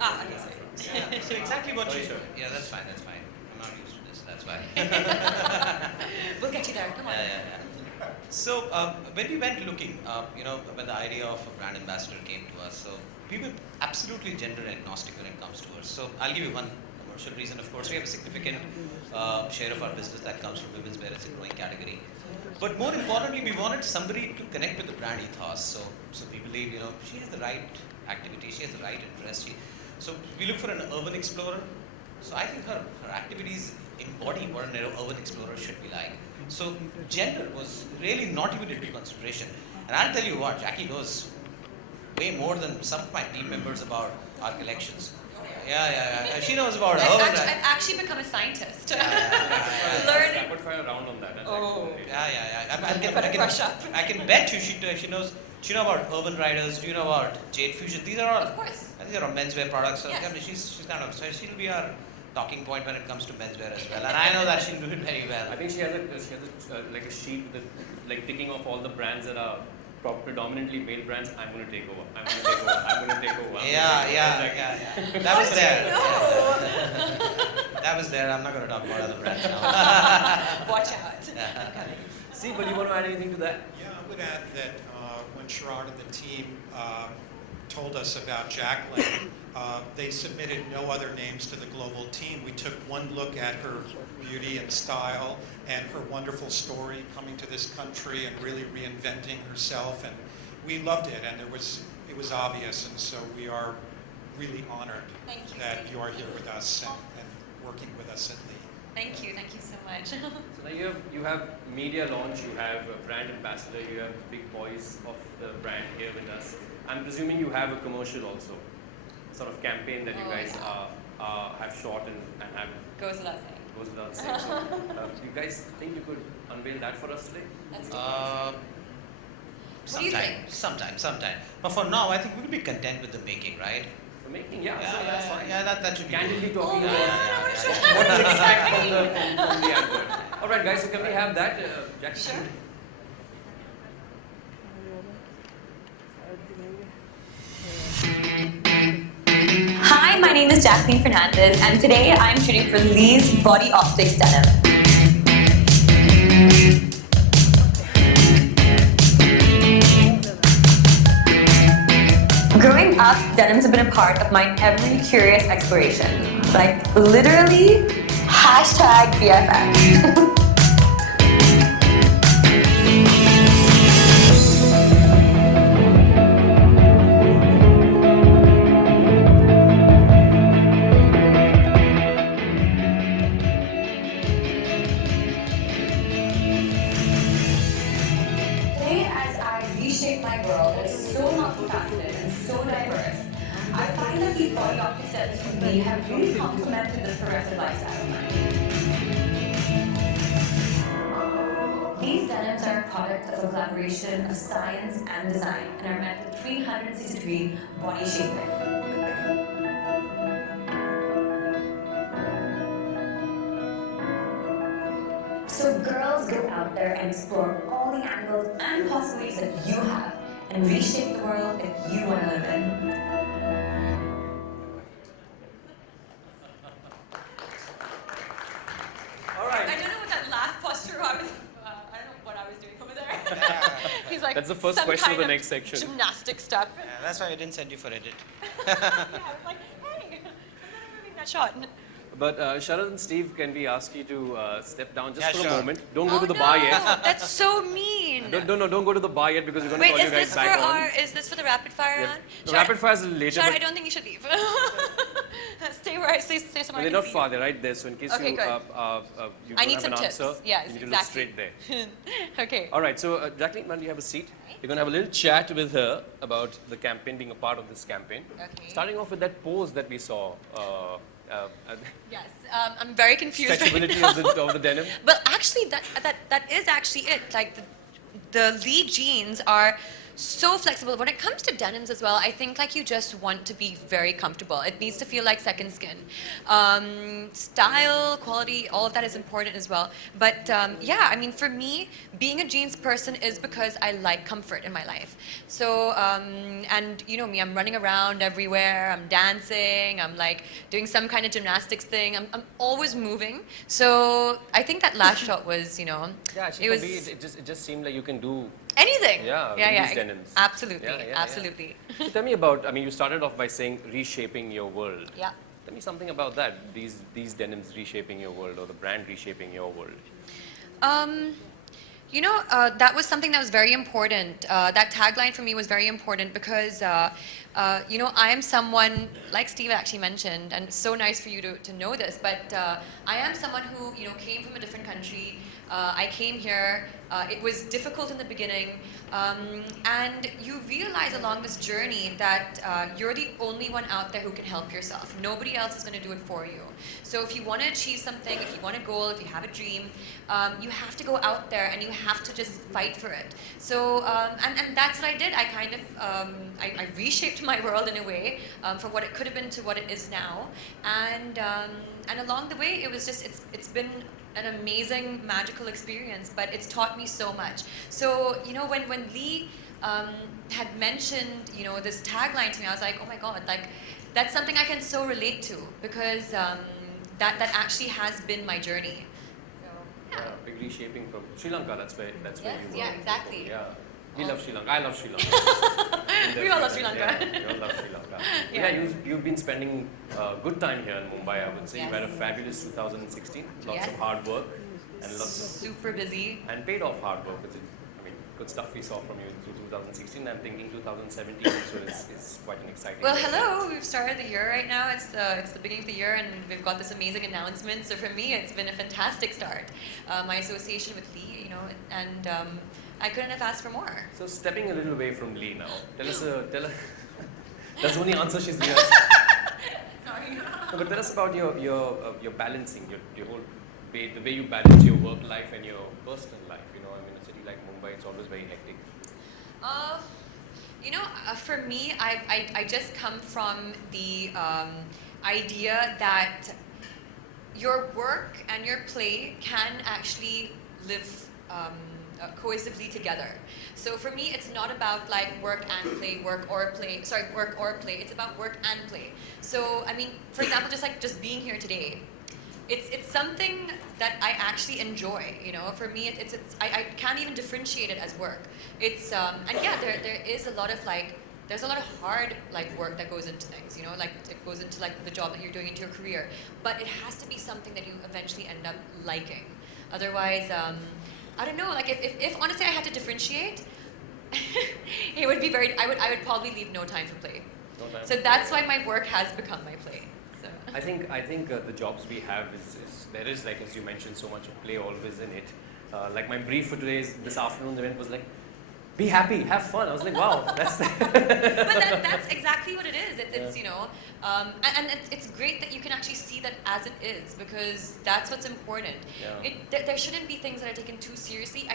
Okay, sorry. Yeah, so exactly what Sorry, you... sir. Yeah, that's fine, that's fine. I'm not used to this, that's why. We'll get you there, come on. Yeah. So when we went looking, when the idea of a brand ambassador came to us, so we were absolutely gender agnostic when it comes to us. So I'll give you one commercial reason. Of course, we have a significant share of our business that comes from women's wear. It's a growing category. But more importantly, we wanted somebody to connect with the brand ethos. So we believe, she has the right activity, she has the right interest. So we look for an urban explorer. So I think her activities embody what an urban explorer should be like. So gender was really not even into consideration. And I'll tell you what, Jackie knows way more than some of my team members about our collections. Yeah. She knows about urban. I've actually become a scientist. Learn. Rapid fire round on that. Oh. Yeah. I can bet you she knows. Do you know about urban riders? Do you know about Jade Fusion? These are all. Of course. I think they're all menswear products. So Yes. I mean, she's kind of, so she'll be our talking point when it comes to menswear as well. And I know that she'll do it very well. I think she has like a sheet with like ticking off all the brands that are predominantly male brands. I'm going to take over. I'm going to take over. Yeah. That was there. No. That was there. I'm not going to talk about other brands now. Watch out. See, but you want to add anything to that? Yeah, I would add that when Sharad and the team told us about Jacqueline, they submitted no other names to the global team. We took one look at her beauty and style and her wonderful story coming to this country and really reinventing herself, and we loved it, and it was obvious, and so we are really honored that you are here with us and working with us at Lee. Thank you so much. So now you have media launch, you have a brand ambassador, you have big boys of the brand here with us. I'm presuming you have a commercial also, sort of campaign that you guys have shot and have. Goes without saying. Goes without saying. So, do you guys think you could unveil that for us today? Let's do it. What do you think? Sometime. But for now, I think we'll be content with the making, right? The making, sure, that's fine. Yeah, that should be Candidly good. talking about Yeah. what to expect from the advert. All right, guys. So can we have that, Jackie? Sure. Hi, my name is Jacqueline Fernandez, and today I'm shooting for Lee's Body Optics Denim. Growing up, denims have been a part of my every curious exploration. Like, literally, #BFF. Today, as I reshape my world, it's so multifaceted and so diverse, I find that the body optics denims for me have really complemented this progressive lifestyle of mine. These denims are a product of a collaboration of science and design and are met with 360-degree body shaping. So girls, go out there and explore all the angles and possibilities that you have and reshape the world that you want to live in. All right. I don't know what that last posture I don't know what I was doing over there. He's like, That's the first some question of kind the next section. Gymnastic step. Yeah, that's why I didn't send you for edit. Yeah, I was like, hey, I'm not moving that shot. But Sharad and Steve, can we ask you to step down just Yeah, for sure. a moment? Don't go to the bar yet. That's so mean. Don't go to the bar yet because we're going to Wait, call you guys back on. is this for the rapid fire Yeah. round? No, rapid fire is a little later. Shara, but I don't think you should leave. Stay where I stay somewhere. they're I not can far, they're right there. So in case Okay, you, good. you I don't need have some an tips. answer, Yes, you need to exactly. look straight there. see you. Okay. All right, so Jacqueline, why don't you have a seat? You're going to have a little chat with her about the campaign, being a part of this campaign. Okay. Starting off with that pose that we saw. Yes, I'm very confused right Stretchability now. of the denim. But actually, that is actually it. Like the Lee jeans are so flexible. When it comes to denims as well, I think like you just want to be very comfortable. It needs to feel like second skin. Style, quality, all of that is important as well. But yeah, I mean, for me, being a jeans person is because I like comfort in my life. So, and you know me, I'm running around everywhere, I'm dancing, I'm like doing some kind of gymnastics thing. I'm always moving. So I think that last shot was, you know, Yeah, actually, it was for me, it just seemed like you can do. anything. Yeah, yeah, with yeah. these denims. Absolutely, Yeah, yeah, absolutely. So tell me about. I mean, you started off by saying reshaping your world. Yeah. Tell me something about that. These denims reshaping your world, or the brand reshaping your world. You know, that was something that was very important. That tagline for me was very important because, you know, I am someone, like Steve actually mentioned, and it's so nice for you to know this, but I am someone who, you know, came from a different country. I came here. It was difficult in the beginning. And you realize along this journey that you're the only one out there who can help yourself. Nobody else is going to do it for you. So if you want to achieve something, if you want a goal, if you have a dream, you have to go out there and you have to just fight for it. So, and that's what I did. I kind of, I reshaped my world in a way from what it could have been to what it is now. And along the way, it was just, it's been an amazing, magical experience, but it's taught me so much. So, you know, when Lee had mentioned, you know, this tagline to me, I was like, oh my God, like, that's something I can so relate to because that actually has been my journey. So, yeah. Big reshaping from Sri Lanka. That's where Yes, you were. yeah, exactly. Yeah. We love Sri Lanka. I love Sri Lanka. We all love Sri Lanka. Yeah, we all love Sri Lanka. Yeah. Yeah, you've been spending a good time here in Mumbai, I would say. Yes. You had a fabulous 2016. Lots Yes. of hard work and lots of Super busy. and paid off hard work. I mean, good stuff we saw from you through 2016. I'm thinking 2017 also is quite an exciting. Well, year. hello. We've started the year right now. It's the beginning of the year, and we've got this amazing announcement. So for me, it's been a fantastic start. My association with Lee, you know, and I couldn't have asked for more. So stepping a little away from Lee now, tell us. That's the only answer she's given us. Sorry. No, but tell us about your balancing, your whole way, the way you balance your work life and your personal life. You know, I mean, a city like Mumbai, it's always very hectic. You know, for me, I just come from the idea that your work and your play can actually live cohesively together. So for me, it's not about like work and play, work or play. It's about work and play. So I mean, for example, just being here today, it's something that I actually enjoy. You know, for me, I can't even differentiate it as work. It's and yeah, there is a lot of like. There's a lot of hard like work that goes into things, you know, like it goes into like the job that you're doing into your career, but it has to be something that you eventually end up liking. Otherwise, I don't know, like if honestly I had to differentiate, it would be I would probably leave no time for play. No time So for that's play. why my work has become my play. So. I think the jobs we have is there is, like as you mentioned, so much of play always in it. Like my brief for this afternoon's event was like, be happy, have fun. I was like, wow, that's. But that's exactly what it is. It's you know, and it's great that you can actually see that as it is because that's what's important. Yeah. There shouldn't be things that are taken too seriously.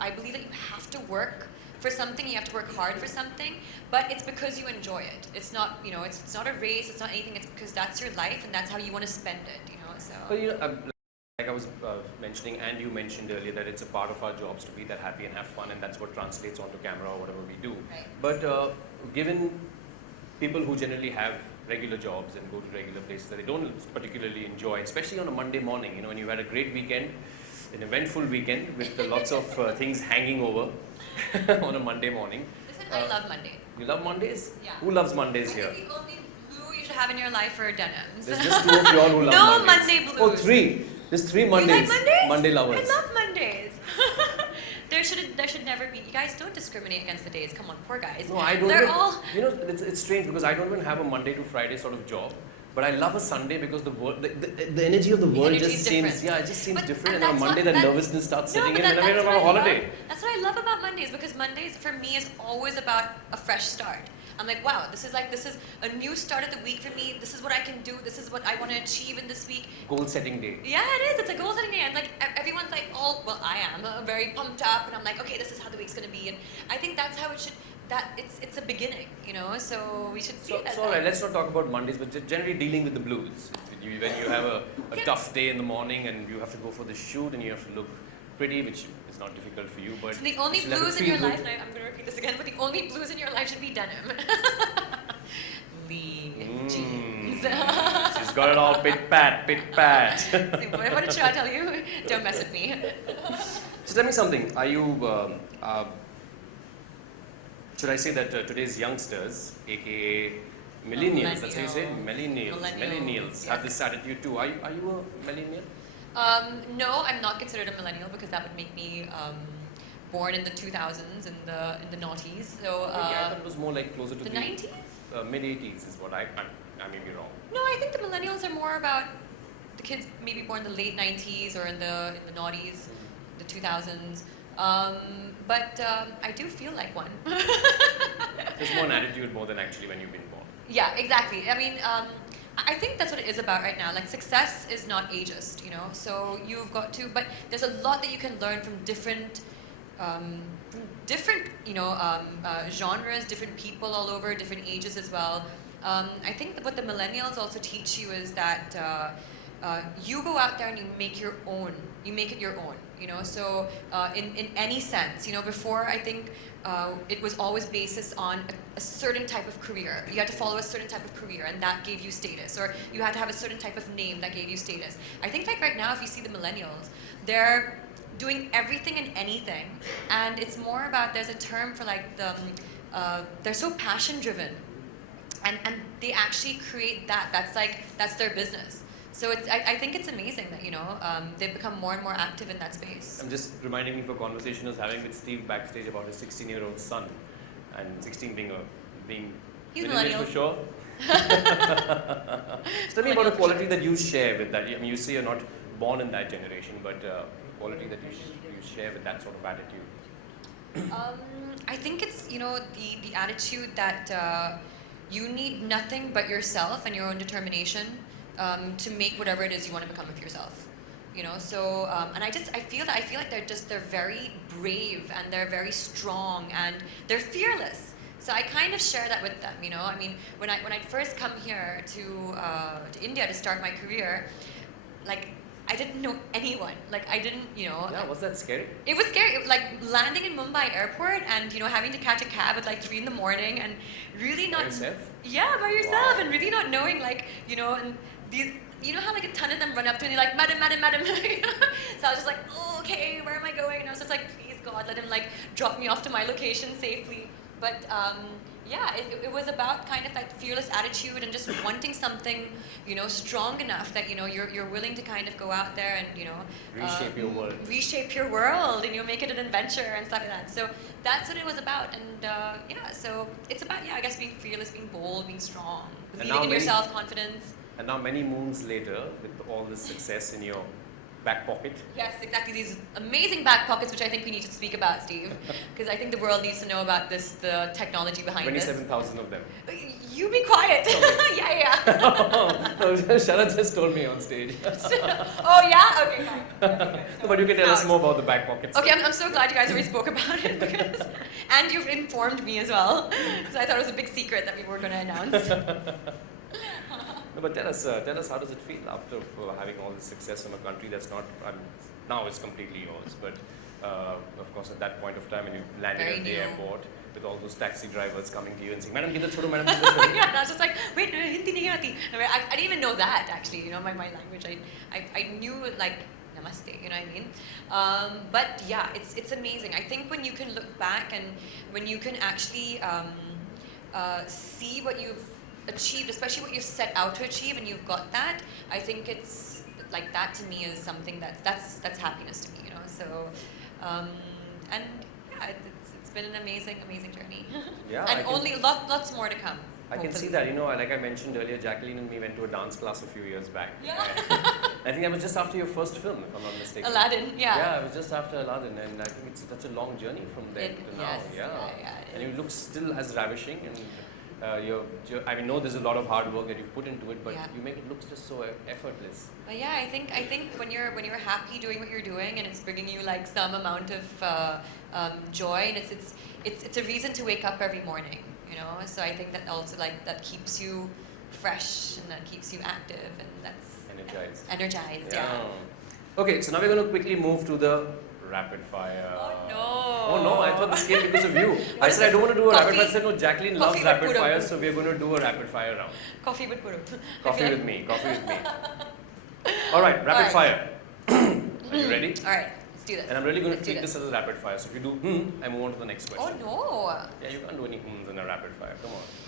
I believe that you have to work for something. You have to work hard for something, but it's because you enjoy it. It's not, you know, it's not a race. It's not anything. It's because that's your life and that's how you want to spend it. You know, so. But you know, like I was mentioning, and you mentioned earlier that it's a part of our jobs to be that happy and have fun, and that's what translates onto camera or whatever we do. Right. But given people who generally have regular jobs and go to regular places that they don't particularly enjoy, especially on a Monday morning, you know, when you had a great weekend, an eventful weekend with lots of things hanging over on a Monday morning. Listen, I love Monday. You love Mondays? Yeah. Who loves Mondays I here? think the only blue you should have in your life are denims. There's just two of you all who love No Mondays. Monday Oh, blues. three. There's three Mondays. You like Mondays? Monday lovers. I love Mondays. there should never be. You guys don't discriminate against the days. Come on, poor guys. No, I don't. They're even, all. You know, it's strange because I don't even have a Monday to Friday sort of job. But I love a Sunday because the energy of the world energy just is seems different. it just seems But- different. and And on that's Monday what- that that's- nervousness starts No, setting but in, and I'm that's on what a I love. holiday. That's what I love about Mondays because Mondays for me is always about a fresh start. I'm like, wow, this is a new start of the week for me. This is what I can do. This is what I want to achieve in this week. Goal setting day. Yeah, it is. It's a goal setting day. And like everyone's like, all well, I am very pumped up, and I'm like, okay, this is how the week's gonna be. And I think that's how it should. that it's a beginning, you know. So we should see So, it as so all right, that. let's not talk about Mondays, but generally dealing with the blues. When you have a tough day in the morning and you have to go for the shoot and you have to look pretty, which is not difficult for you, but So the only you still have to blues in feel your good. life, and I'm going to repeat this again, but the only blues in your life should be denim. Lean jeans. She's got it all pit pat, pit pat. What did Shah tell you? Don't mess with me. So tell me something. Are you? Should I say that today's youngsters, aka millennials, that's how you say it? Millennials have this attitude too. Are you a millennial? No, I'm not considered a millennial because that would make me born in the 2000s, in the noughties. So Yeah, I thought it was more like closer to the 90s. Mid 80s is what I may be wrong. No, I think the millennials are more about the kids maybe born in the late 90s or in the noughties, the 2000s. But I do feel like one. There's more an attitude more than actually when you've been born. Yeah, exactly. I mean, I think that's what it is about right now. Like, success is not ageist, you know. So you've got to, but there's a lot that you can learn from different, genres, different people all over, different ages as well. I think that what the millennials also teach you is that you go out there and you make your own. You make it your own, you know. So in any sense, you know, before I think it was always basis on a certain type of career. You had to follow a certain type of career, and that gave you status. Or you had to have a certain type of name that gave you status. I think like right now, if you see the millennials, they're doing everything and anything, and it's more about, there's a term for like they're so passion driven, and they actually create that. That's their business. So I think it's amazing that, you know, they've become more and more active in that space. I'm just reminding me of a conversation I was having with Steve backstage about his 16-year-old son, and 16 being He's millennial millennial. for sure. So tell me about a quality that you share with that. I mean, you say you're not born in that generation, but quality that you share with that sort of attitude. I think it's, you know, the attitude that you need nothing but yourself and your own determination to make whatever it is you want to become of yourself. You know, so and I feel like they're very brave, and they're very strong, and they're fearless. So I kind of share that with them. You know, I mean, when I first come here to India to start my career, like, I didn't know anyone. Like, I didn't, you know. Yeah, was that scary? It was scary. It was like landing in Mumbai airport and, you know, having to catch a cab at like 3 in the morning and really not. By yourself? Yeah, by yourself. Wow. And really not knowing, like, you know, and these, you know how like a ton of them run up to me like, madam, madam, madam. So I was just like, oh, okay, where am I going? And I was just like, please God, let him like drop me off to my location safely. But yeah, it was about kind of that fearless attitude and just wanting something, you know, strong enough that, you know, you're willing to kind of go out there and, you know, Reshape your world. reshape your world, and, you know, make it an adventure and stuff like that. So that's what it was about. And yeah, so it's about, yeah, I guess being fearless, being bold, being strong, And believing now in many- yourself, confidence. And now many moons later, with all this success in your back pocket, Yes, exactly. These amazing back pockets, which I think we need to speak about, Steve, because I think the world needs to know about the technology behind this. 27,000 of them. You be quiet. yeah. No, Sharad just told me on stage. Oh yeah. Okay, fine. Okay, No, but you can tell us more about the back pockets. Okay, I'm so glad you guys already spoke about it, because, and you've informed me as well. So I thought it was a big secret that we were going to announce. No, but tell us how does it feel after having all this success in a country that's not, now it's completely yours, but of course at that point of time when you landed Very at the new. airport with all those taxi drivers coming to you and saying, Madam, kidhar chodo, Madam, kidhar chodo. Yeah, and I was just like, wait, Hindi nahi aati. I didn't even know that, actually, you know, my language. I knew, like, namaste, you know what I mean? But yeah, it's amazing. I think when you can look back and when you can actually see what you've achieved, especially what you've set out to achieve, and you've got that, I think it's, like, that to me is something that's happiness to me, you know? So, and yeah, it's been an amazing journey. Yeah, and I can- only lots more to come. I can see hopefully. that, you know, like I mentioned earlier, Jacqueline and me went to a dance class a few years back. Yeah. I think that was just after your first film, if I'm not mistaken. Aladdin, yeah. Yeah, it was just after Aladdin, and I think it's such a long journey from there to now. Yes, Yeah. yeah, And you look still as ravishing, and I mean, no, there's a lot of hard work that you've put into it, but Yeah. you make it look just so effortless. But yeah, I think when you're happy doing what you're doing and it's bringing you like some amount of joy, and it's a reason to wake up every morning, you know. So I think that also like that keeps you fresh and that keeps you active, and that's energized. Yeah. Okay, so now we're going to quickly move to the rapid fire. Oh no. Oh no, I thought this came because of you. I said I don't want to do a rapid fire. I said no, Jacqueline loves rapid fire, so we're going to do a rapid fire round. Coffee with Puru. Coffee with me. Alright, rapid fire. Are you ready? Alright, let's do this. And I'm really going to treat this as a rapid fire. So if you do I move on to the next question. Oh no. Yeah, you can't do any in a rapid fire. Come on.